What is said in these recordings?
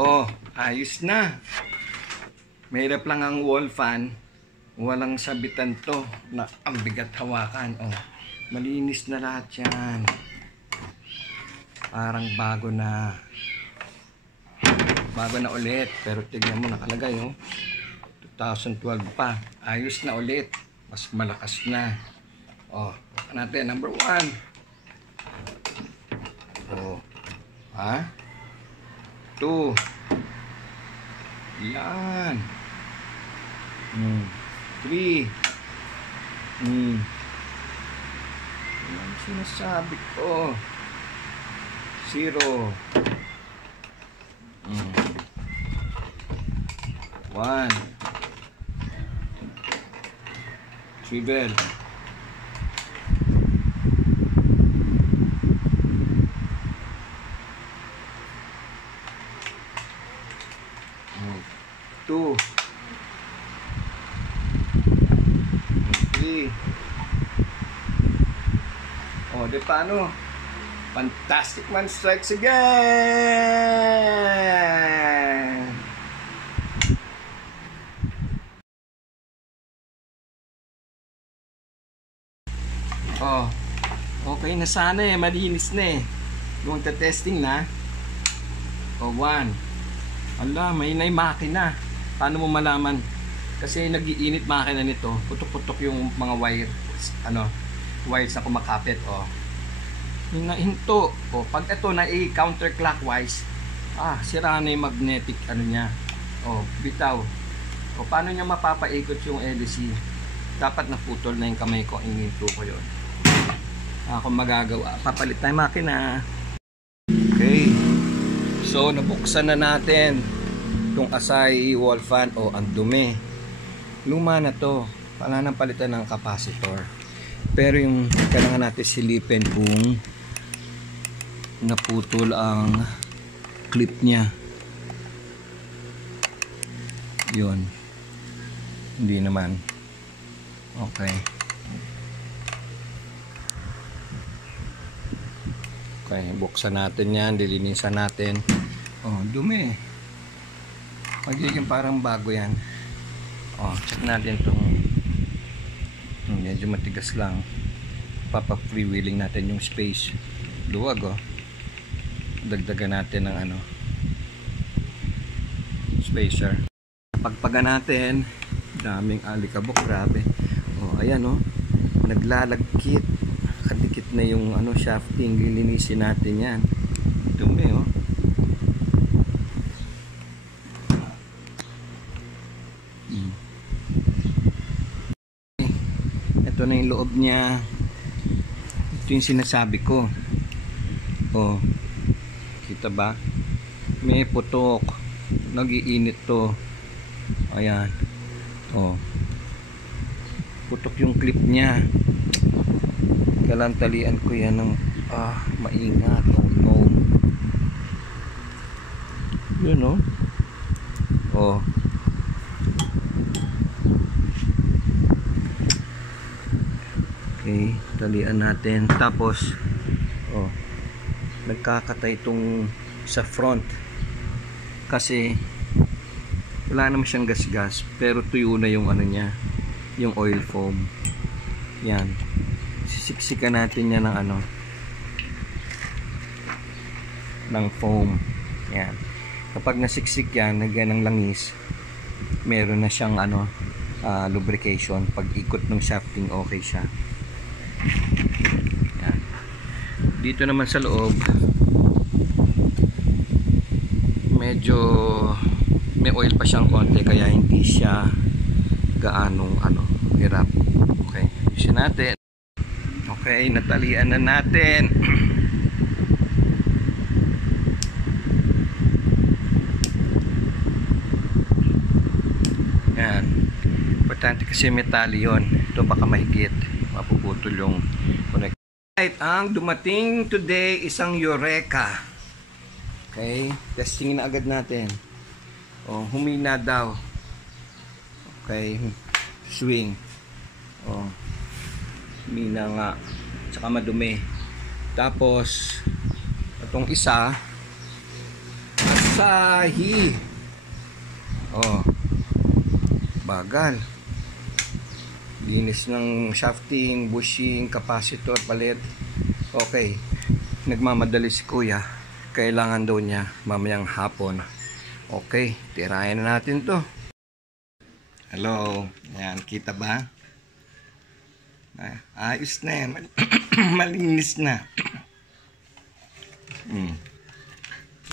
Oh, ayos na. Mahirap lang ang wall fan. Walang sabitan to na ang bigat hawakan. Oh, malinis na lahat yan. Parang bago na. Bago na ulit. Pero tignan mo, nakalagay oh. 2012 pa. Ayos na ulit. Mas malakas na. Oh, natin number 1. Oh. Ha? 2. Yan. 3. Yan sinasabi ko. 0. 1. Swivel. 2. 3. Oh, di paano? Fantastic man strikes again! Oh, okay na sana eh. Malinis na eh. Yung testing na. Oh, 1. Ala, may makina. Paano mo malaman? Kasi nag-iinit makina nito. Putok-putok yung mga wires na kumakapit. Oh. Yung nahinto. Oh, pag ito na i-counterclockwise, sira na yung magnetic niya. Oh, bitaw. Oh, paano niya mapapaikot yung LC? Dapat naputol na yung kamay ko. Ininto ko yun. Kung magagawa, papalit tayo makina. Okay. So, nabuksan na natin itong Asahi wall fan. Oh, ang dumi. Luma na to. Wala nang palitan ng capacitor. Pero yung kailangan natin silipin kung naputol ang clip niya. Yun. Hindi naman. Okay. Okay, buksan natin yan, dilinisan natin. Oh, dumi. Magiging parang bago yan. Oh, check natin itong medyo matigas lang. Papa-freewheeling natin yung space. Luwag oh. Dagdagan natin ng spacer. Pagpaga natin, daming alikabok, grabe. Oh, ayan oh. Naglalagkit. Kadikit na yung shafting, lilinisin natin yan. Dumi oh. Ito na yung loob niya. Ito yung sinasabi ko. Oh, kita ba? May putok. Nag-iinit to. Ayan. Oh, putok yung clip niya. Kalantalian ko yan ng maingat. Oh, no. Yun oh. Oh. Okay, talian natin. Tapos nagkakatay itong sa front kasi wala naman siyang gas-gas, pero tuyo na yung niya, yung oil foam. Yan. Sisiksikan natin yan ng ng foam. Yan. Kapag nasiksik yan, nagyan ng langis, meron na siyang lubrication. Pag ikot ng shafting, okay siya. Yan. Dito naman sa loob, medyo may oil pa siyang konti, kaya hindi siya gaanong hirap. Okay, ayusin natin. Okay, natalian na natin. Yan. Importante kasi metal yun. Ito baka mahigit. Mapuputol yung connect. Right, ang dumating today isang Eureka. Okay, testingin na agad natin. Oh, humina daw. Okay, swing. Oh, humina nga. Tsaka madumi. Tapos itong isa, Asahi. Oh, bagal. Linis ng shafting, bushing, capacitor, palit. Okay, nagmamadali si kuya. Kailangan daw niya mamayang hapon. Okay, tirayan na natin to. Hello, yan, kita ba? Ayos na yan. Malinis na.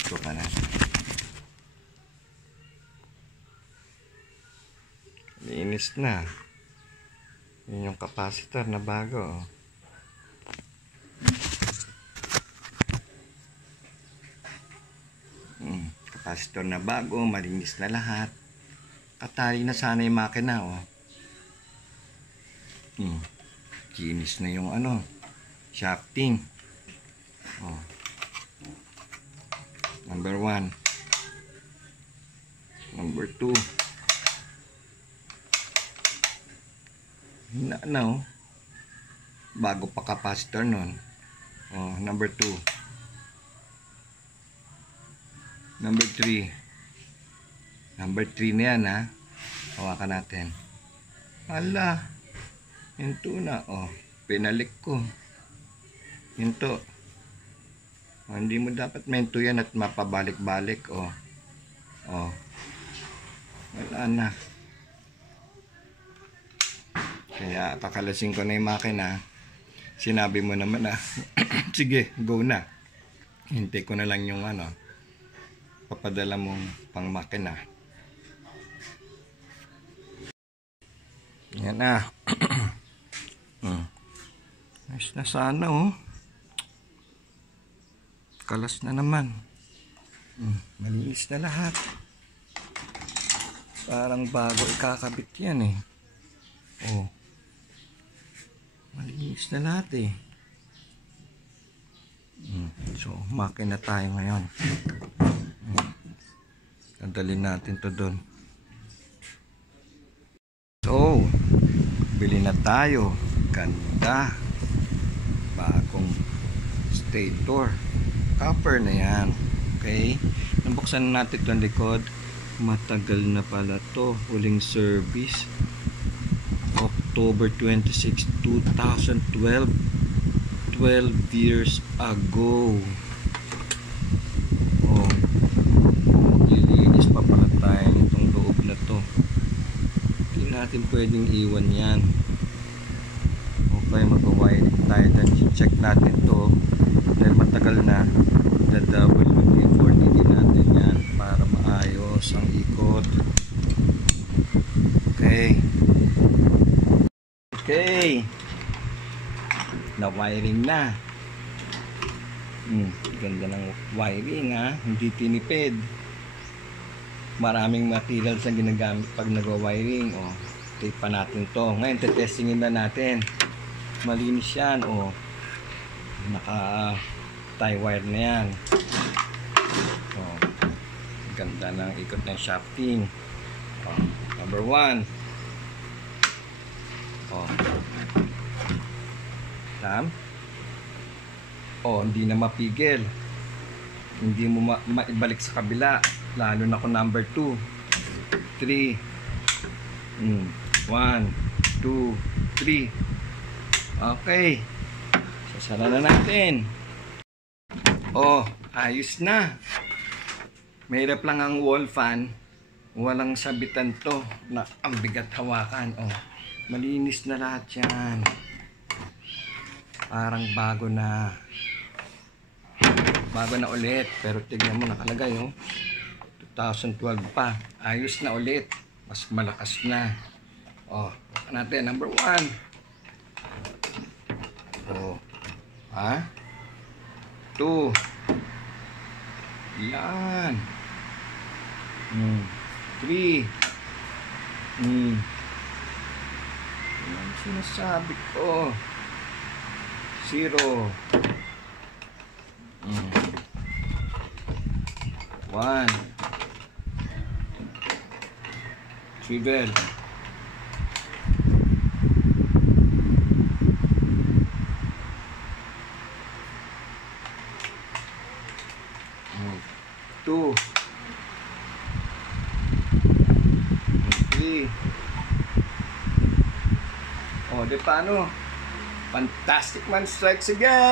Ito ka na. Linis na. Yun yung capacitor na bago. Capacitor na bago, malinis na lahat. Katali na sana yung makina, oh. Kinis na yung ano, shafting. Oh. Number 1. Number 2. Hina na, oh. Bago pa capacitor nun. Oh, number 2. Number 3. Number 3 na yan, ha. Hawakan natin. Hala. Hinto na, oh. Pinalik ko. Hinto. Oh, hindi mo dapat mento yan at mapabalik-balik, oh. Oh. Wala na. Kaya kakalasin ko na yung makina. Sinabi mo naman na sige, go na. Hintay ko na lang yung ano, papadala mong pang makina. Yan na. Nice na sana, oh. Kalas na naman. Malinis na lahat. Parang bago ikakabit yan, eh. Oh. Malinis na lahat, eh. So, makina tayo ngayon. Dadalhin natin to doon. So, bili na tayo. Ganda. Bagong stator. Copper na yan. Okay. Nabuksan natin itong likod. Matagal na pala to. Huling service. October 26, 2012. 12 years ago. Oh. Maglilinis pa pala tayo nitong loob na to. Hindi natin pwedeng iwan yan. Okay, mag-wiring tayo dyan. Check natin to. Dahil matagal na, WD-40 din natin yan para maayos ang ikot. Okay. Okay. Na-wiring na. Ganda ng wiring, ha. Hindi tinipid. Maraming materials na ginagamit pag nag-wiring. Oh, tape pa natin to. Ngayon, testingin na natin. Malinis yan. Oh, naka-tie wire na yan. Oh, ganda ng ikot ng shafting. Oh, number 1. Oh. Tam? Oh, hindi na mapigil. Hindi mo maibalik sa kabila. Lalo na kung number 2. 3. 1, 2, 3. Okay. Sasara na natin. Oh, ayos na. Mahirap lang ang wall fan. Walang sabitan to na ang bigat hawakan. Oh, malinis na lahat yan. Parang bago na. Bago na ulit. Pero tignan mo, nakalagay, oh. 2012 pa. Ayos na ulit. Mas malakas na. Oh, natin number 1. Oh. Ha? 2. Yan. 3. Yan sinasabi ko. 0. 1. Swivel. 2. Easy. O, di paano? Fantastic Man strikes again!